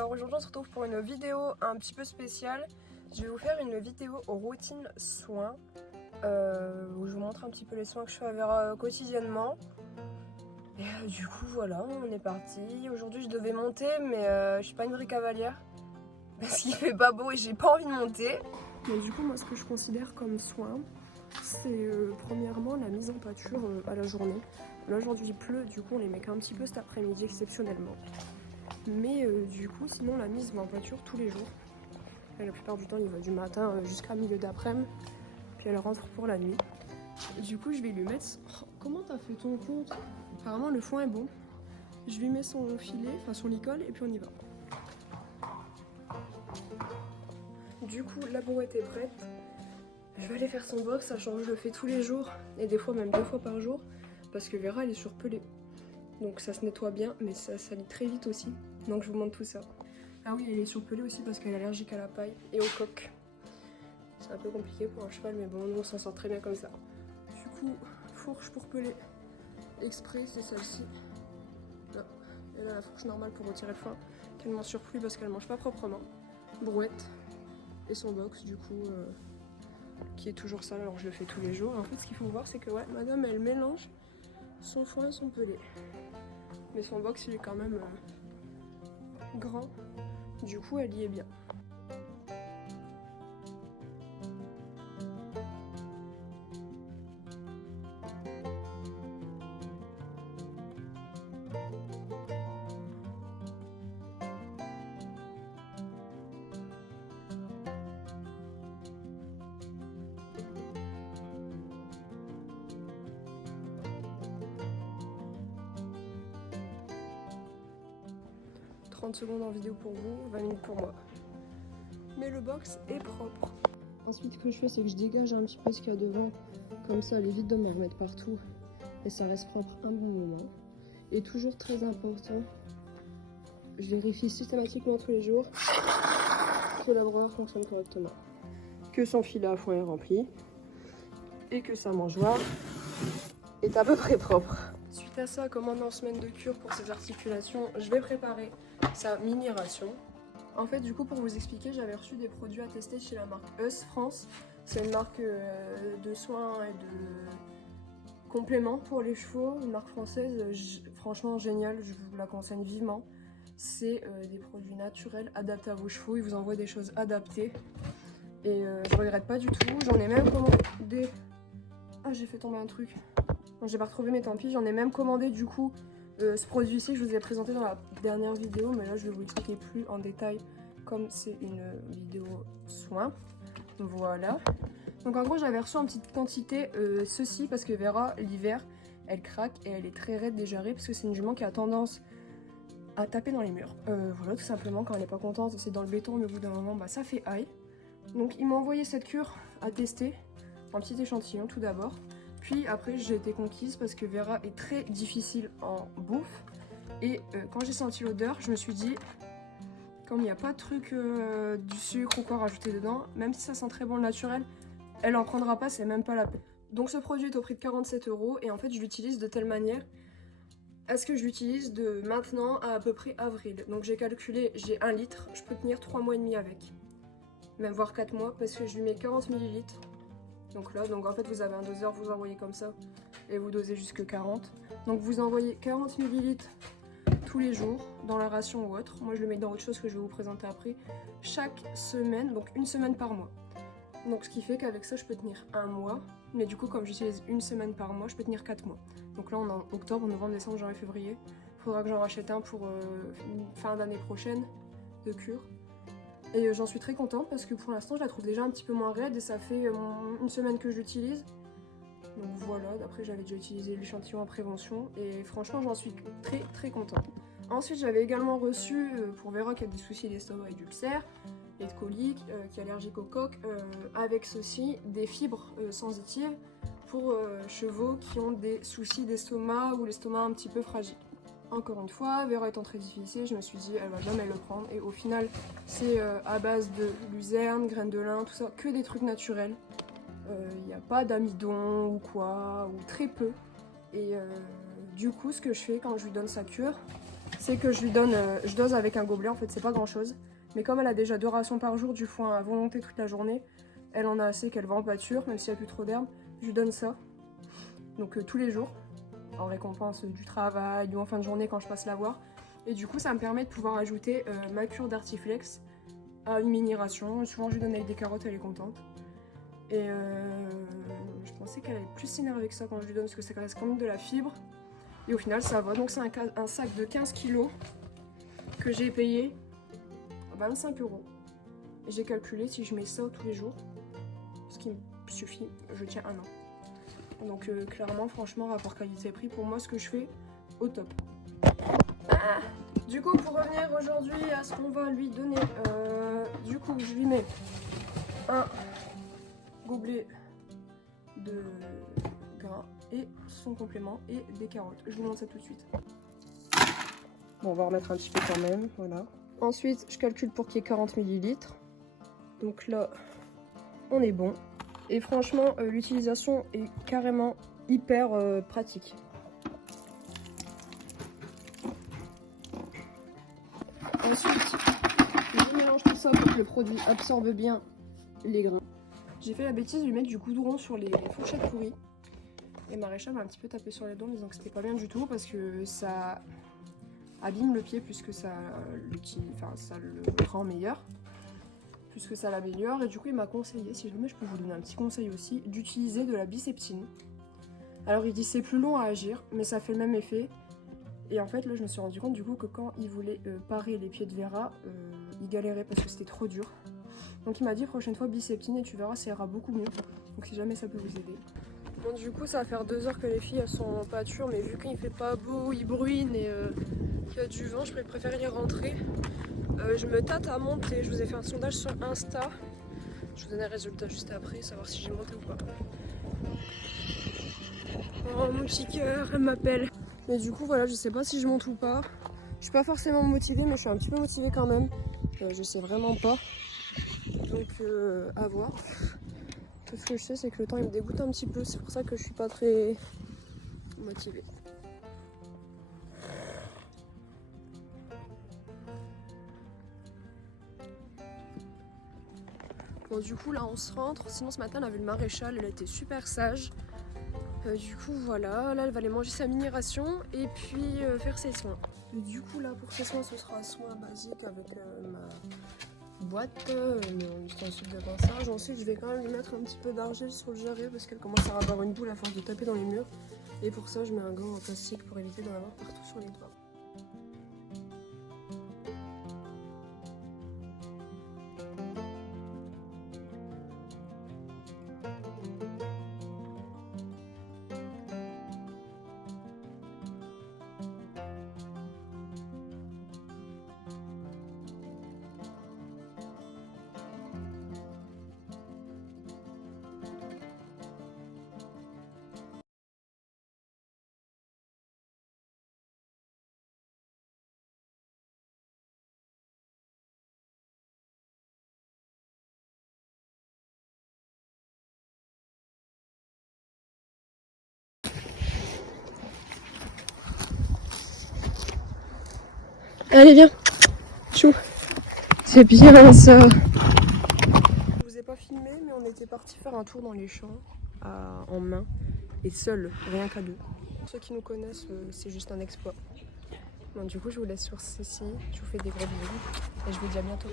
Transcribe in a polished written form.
Alors aujourd'hui on se retrouve pour une vidéo un petit peu spéciale. Je vais vous faire une vidéo routine soins où je vous montre un petit peu les soins que je fais à Vera quotidiennement. Et du coup voilà, on est parti. Aujourd'hui je devais monter mais je suis pas une vraie cavalière parce qu'il fait pas beau et j'ai pas envie de monter. Mais du coup moi ce que je considère comme soin, c'est premièrement la mise en pâture à la journée. Là aujourd'hui il pleut, du coup on les met qu'un petit peu cet après-midi exceptionnellement. Mais du coup sinon la mise va en pâture tous les jours. Et la plupart du temps il va du matin jusqu'à milieu d'après-midi. Puis elle rentre pour la nuit. Du coup je vais lui mettre... Oh, comment t'as fait ton compte? Apparemment le foin est bon. Je lui mets son filet, enfin son licol et puis on y va. Du coup la brouette est prête. Je vais aller faire son box, sachant que je le fais tous les jours. Et des fois même 2 fois par jour. Parce que Vera elle est surpelée. Donc ça se nettoie bien mais ça salit très vite aussi. Donc je vous montre tout ça. Ah oui, elle est surpelée aussi parce qu'elle est allergique à la paille et au coq. C'est un peu compliqué pour un cheval mais bon, nous on s'en sort très bien comme ça. Du coup, fourche pour peler exprès, c'est celle-ci. Là, elle a la fourche normale pour retirer le foin, qu'elle mange surplus parce qu'elle mange pas proprement. Brouette et son box du coup, qui est toujours sale alors je le fais tous les jours. En fait ce qu'il faut voir c'est que ouais, madame elle mélange son foin et son pelé. Mais son box il est quand même grand, du coup elle y est bien. « 30 secondes en vidéo pour vous, 20 minutes pour moi. » Mais le box est propre. Ensuite, ce que je fais, c'est que je dégage un petit peu ce qu'il y a devant. Comme ça, elle évite de m'en remettre partout. Et ça reste propre un bon moment. Et toujours très important, je vérifie systématiquement tous les jours que la broyeur fonctionne correctement. Que son filet à foin est rempli. Et que sa mangeoire est à peu près propre. Suite à ça, comme on est en semaine de cure pour ses articulations, je vais préparer sa mini ration. En fait, du coup, pour vous expliquer, j'avais reçu des produits à tester chez la marque Us France. C'est une marque de soins et de compléments pour les chevaux, une marque française, franchement géniale, je vous la conseille vivement. C'est des produits naturels adaptés à vos chevaux, ils vous envoient des choses adaptées. Et je regrette pas du tout, j'en ai même commandé... Ah, j'ai fait tomber un truc. J'ai pas retrouvé mes tant pis, j'en ai même commandé du coup ce produit-ci que je vous ai présenté dans la dernière vidéo, mais là je vais vous expliquer plus en détail comme c'est une vidéo soin. Voilà. Donc en gros j'avais reçu en petite quantité ceci parce que Vera l'hiver elle craque et elle est très raide des jarrets parce que c'est une jument qui a tendance à taper dans les murs. Voilà, tout simplement, quand elle est pas contente, c'est dans le béton mais au bout d'un moment bah ça fait aïe. Donc il m'a envoyé cette cure à tester, un petit échantillon tout d'abord. Puis après j'ai été conquise parce que Vera est très difficile en bouffe. Et quand j'ai senti l'odeur, je me suis dit, comme il n'y a pas de truc du sucre ou quoi rajouté dedans, même si ça sent très bon le naturel, elle en prendra pas, c'est même pas la peine. Donc ce produit est au prix de 47 € et en fait je l'utilise de telle manière à ce que je l'utilise de maintenant à peu près avril. Donc j'ai calculé, j'ai 1 litre, je peux tenir 3 mois et demi avec. Même voire 4 mois parce que je lui mets 40 ml. Donc là, donc en fait vous avez un doseur, vous envoyez comme ça et vous dosez jusque 40. Donc vous envoyez 40 ml tous les jours dans la ration ou autre. Moi je le mets dans autre chose que je vais vous présenter après. Chaque semaine, donc 1 semaine par mois. Donc ce qui fait qu'avec ça je peux tenir 1 mois. Mais du coup comme j'utilise 1 semaine par mois, je peux tenir 4 mois. Donc là on est en octobre, novembre, décembre, janvier, février. Il faudra que j'en rachète un pour fin d'année prochaine de cure. Et j'en suis très contente parce que pour l'instant je la trouve déjà un petit peu moins raide et ça fait 1 semaine que je l'utilise. Donc voilà, après j'avais déjà utilisé l'échantillon en prévention et franchement j'en suis très contente. Ensuite j'avais également reçu pour Vera qui a des soucis d'estomac et d'ulcères et de coliques, qui est allergique au coq, avec ceci des fibres sensitives pour chevaux qui ont des soucis d'estomac ou l'estomac un petit peu fragile. Encore une fois, Vera étant très difficile, je me suis dit elle va jamais le prendre et au final c'est à base de luzerne, graines de lin, tout ça, que des trucs naturels. Il n'y a pas d'amidon ou quoi, ou très peu. Et du coup ce que je fais quand je lui donne sa cure, c'est que je lui donne, je dose avec un gobelet, en fait c'est pas grand chose. Mais comme elle a déjà 2 rations par jour, du foin à volonté toute la journée, elle en a assez qu'elle va en pâture, même s'il n'y a plus trop d'herbe, je lui donne ça. Donc tous les jours, en récompense du travail ou en fin de journée quand je passe la voir. Et du coup ça me permet de pouvoir ajouter ma cure d'Artiflex à une mini ration. Souvent je lui donne avec des carottes, elle est contente. Et je pensais qu'elle allait plus s'énerver avec ça quand je lui donne, parce que ça reste quand même de la fibre. Et au final ça va, donc c'est un sac de 15 kg que j'ai payé 25 €. Et j'ai calculé, si je mets ça tous les jours, ce qui me suffit, je tiens 1 an. Donc clairement, franchement, rapport qualité-prix, pour moi, ce que je fais, au top. Du coup, pour revenir aujourd'hui à ce qu'on va lui donner, du coup, je lui mets un gobelet de grains et son complément et des carottes. Je vous montre ça tout de suite. Bon, on va remettre un petit peu quand même, voilà. Ensuite, je calcule pour qu'il y ait 40 ml. Donc là, on est bon. Et franchement, l'utilisation est carrément hyper pratique. Ensuite, je mélange tout ça pour que le produit absorbe bien les grains. J'ai fait la bêtise de lui mettre du goudron sur les fourchettes pourries. Et Maréchal m'a un petit peu tapé sur les doigts en disant que c'était pas bien du tout parce que ça abîme le pied plus que ça le rend meilleur. Plus que ça l'améliore. Et du coup, il m'a conseillé, si jamais je peux vous donner un petit conseil aussi, d'utiliser de la biceptine. Alors il dit c'est plus long à agir, mais ça fait le même effet. Et en fait, là, je me suis rendu compte du coup que quand il voulait parer les pieds de Vera, il galérait parce que c'était trop dur. Donc il m'a dit prochaine fois biceptine et tu verras, ça ira beaucoup mieux. Donc si jamais ça peut vous aider. Bon, du coup, ça va faire 2 heures que les filles elles sont en pâture, mais vu qu'il fait pas beau, il bruine et qu'il y a du vent, je préfère y rentrer. Je me tâte à monter. Je vous ai fait un sondage sur Insta. Je vous donne les résultats juste après, savoir si j'ai monté ou pas. Oh mon petit cœur, elle m'appelle. Mais du coup voilà, je sais pas si je monte ou pas. Je suis pas forcément motivée, mais je suis un petit peu motivée quand même. Je sais vraiment pas. Donc à voir. Tout ce que je sais, c'est que le temps il me dégoûte un petit peu. C'est pour ça que je suis pas très motivée. Bon, du coup là on se rentre. Sinon ce matin on a vu le maréchal, elle était super sage. Du coup voilà, là elle va aller manger sa mini ration et puis faire ses soins. Et du coup là pour ses soins ce sera soin basique avec ma boîte, mon ustensile de rinçage. Ensuite je vais quand même lui mettre un petit peu d'argile sur le jarret parce qu'elle commence à avoir une boule à force de taper dans les murs. Et pour ça je mets un gant en plastique pour éviter d'en avoir partout sur les doigts. Allez viens, chou, c'est bien ça. Je vous ai pas filmé mais on était parti faire un tour dans les champs en main et seul, rien qu'à deux. Pour ceux qui nous connaissent, c'est juste un exploit. Bon, du coup je vous laisse sur ceci, je vous fais des gros bisous et je vous dis à bientôt.